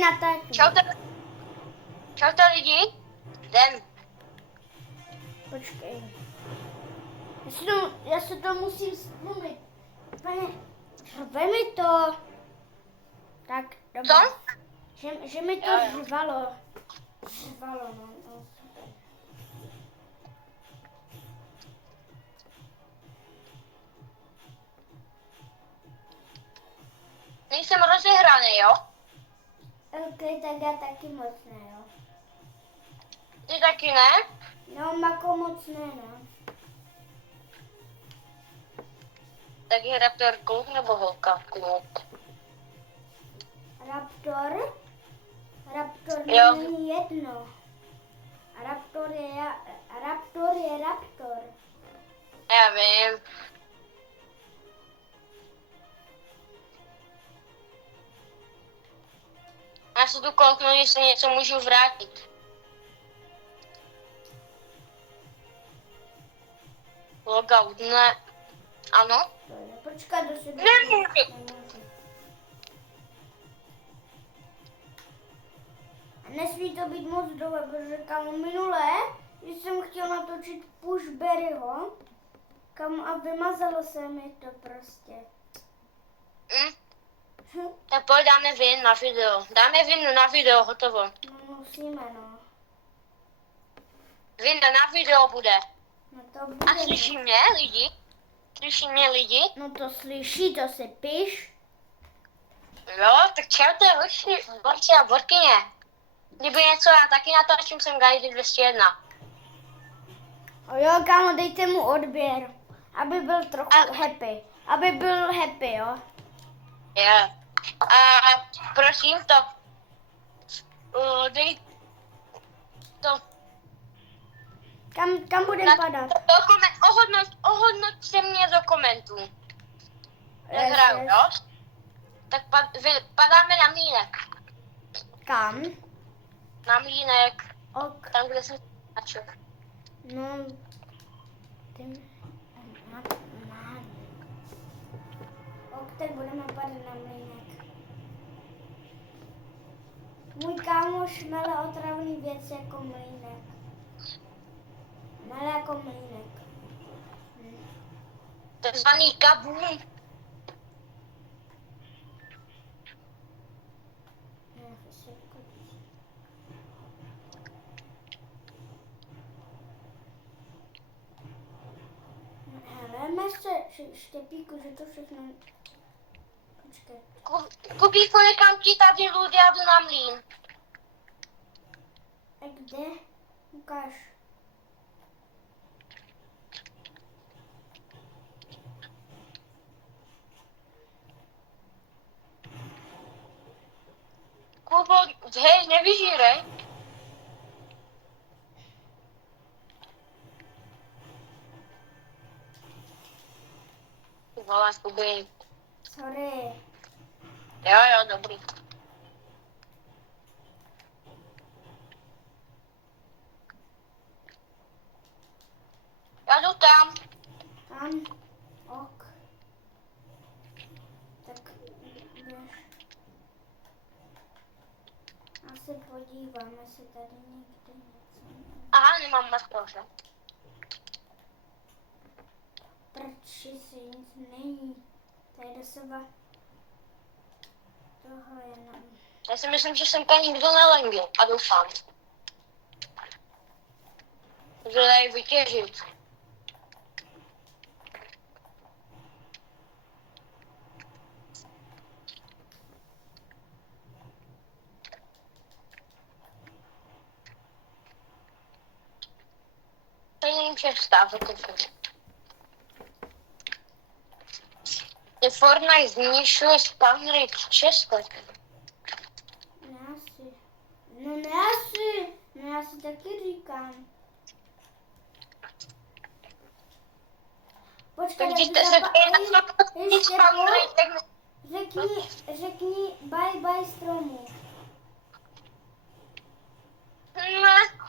tady natáčím. Čaute lidi. Jdem. Počkej. Já se to musím stlumit. Pane, řve mi to. Tak, dobře. Co? Že mi to Jo. řvalo. Řvalo, no. Super. Nejsem rozehraný, jo? Ok, tak já taky moc ne, jo. Ty taky ne? No, Mako moc ne, no. Tak je Raptor kluk nebo holka kluk? Raptor? Raptor Jo. není jedno. Raptor je raptor. Já vím. Já se tu kouknu, jestli něco můžu vrátit. Logout, ne. Ano? Počkat, do sebe. Nemůžu. A nesmí to být moc dole, protože kam minulé, když jsem chtěl natočit Pushberryho, kam a vymazalo se mi to prostě. Tak pojď, dáme vin na video. Dáme vin na video, hotovo. No musíme, no. Vin na video bude. No to bude. A slyší mě lidi? Slyší mě lidi? No to slyší, to si píš. Jo, tak čaute, borci a borkyně. Kdyby něco, já taky natočím, jsem Guide 201. O jo, kámo, dejte mu odběr, aby byl trochu happy. Aby byl happy, jo. Jo. A prosím to. Dej to. Kam budem padat? Ohodnoťte mě do komentů. Jak hraju, jo? Tak padáme na mlýnek. Kam? Na mlýnek. Ok. Tam, kde jsem načel. No, ok, tak budeme padat na mlýnek. Můj kámoš mele otravný věc jako mlýnek. Mele jako mlýnek. Takzvaný kabum. Hele, štěpíku, že to všechno... Počkej. Kubíku, nekam ti tady lůd, já jdu na mlýn. A kde? Ukáž. Kubo, hej, nevyžírej. Volá Kuby. Sorry. Jo, dobrý. Já jdu tam. Tam. Ok. Tak běž. Já se podívám, jestli tady někde něco. Aha, nemám mastroše. Prči si nic není. Tady doslova. Tohle je nám. Já si myslím, že semka nikdo nelengil a doufám. Že dají vytěžit. To není přestávka. Ty Fortnite znišuje spawn rate 6 let. No já si taky říkám. Počkej, Tak jděte se ještě spawn rate. řekni bye stromu. Ne.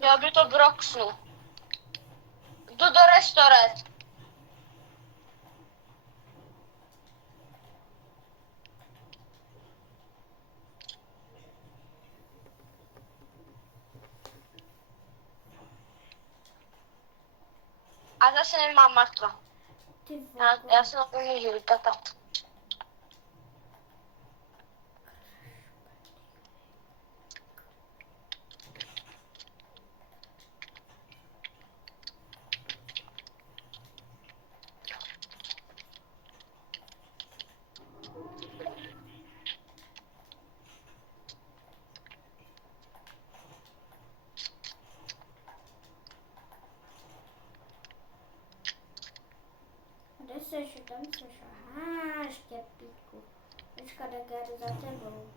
Já by to broxnu. Jdu do restaurace. A zase nemám mrtva. Ty Já se na to můžu vykatat. Kde seš? Tam seš. Aha, štěpíku. Počkat, tak já jdu za tebou.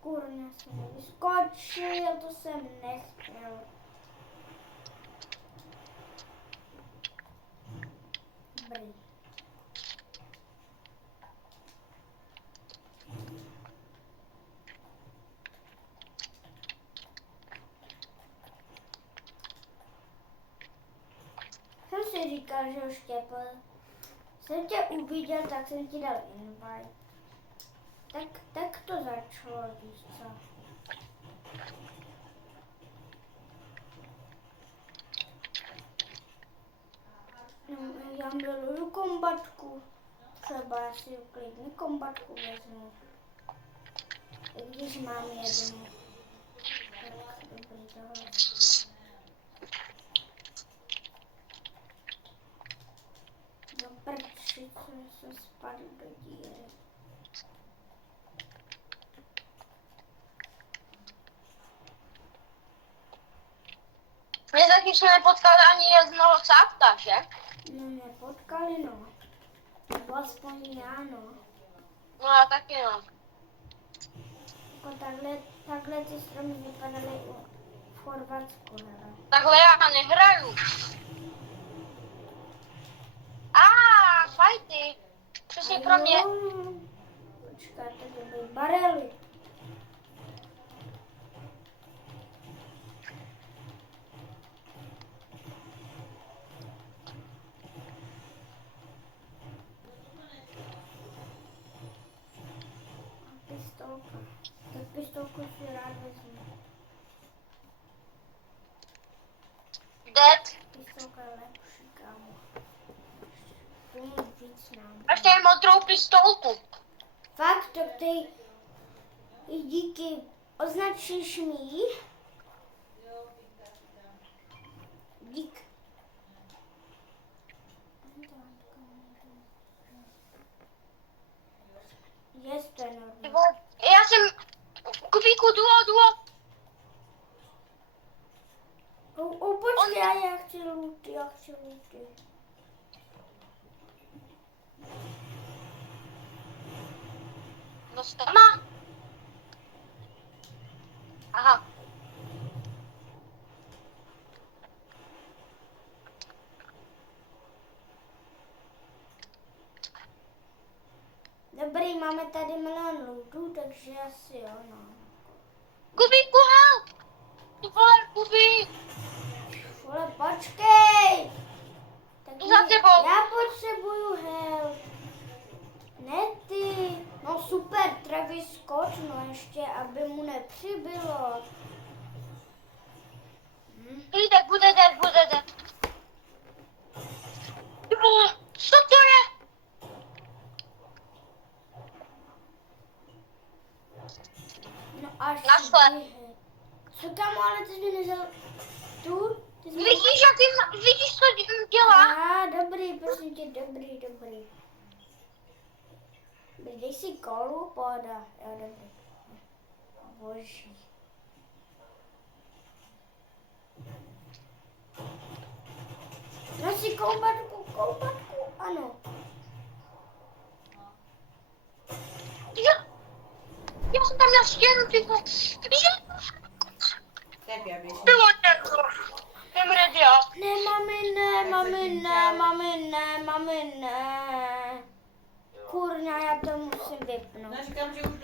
Kurňa jsem vyskočil, to jsem nechtěl. Dobrý. Jsem si říkal, že už štěpl. Jsem tě uviděl, tak jsem ti dal invite. Tak to začalo, víš co. Já miluju kombatku. Třeba já si klidně kombatku vezmu. I když mám jednu. Tak, dobrý tohle. Do prčice se spadl do díry. My zatím jsme nepotkali ani jednoho cápka, že? No nepotkali, no. Nebo aspoň já, no. No já taky no. Jako takhle ty stromy vypadaly v Chorvatsku, hele. Takhle já nehraju. Fajty. Přesně pro mě. Počkej, to byly barely. Pistolka. Tak pistolku si rád vezmu. Dead. Pistolka je lepší, kámo. Víc nám. Až tady modrou pistolku. Fakt, tak ty i díky označíš mi ji? Dík. Jest to normální. Já jsem... Kubíku, duo. Počkej, já chci looty. No stama. Aha. Dobrý, máme tady milion lootů, takže asi jo, no. Kubíku, help! Ty vole, Kubík! Vole, počkej! Tak Za tebou. já potřebuju help. Ne ty. No super, Travis Scott, no ještě, aby mu nepřibylo. Lídek, bude dead. Ty vole, co to je? No až Naschle. Co kamo, ale ty jsi mi nezal... Tu? Ty jsi mi... Vidíš, co dělá? Dobrý, prosím tě, dobrý. Dej si kolu, pohoda. Jo, dobrý. Boží. No si kombatku, ano. Já jsem tam na stěnu, ty vole. Jsem ready, jo. Ne, mami, ne. Kurňa, já to musím vypnout. No, říkám, že už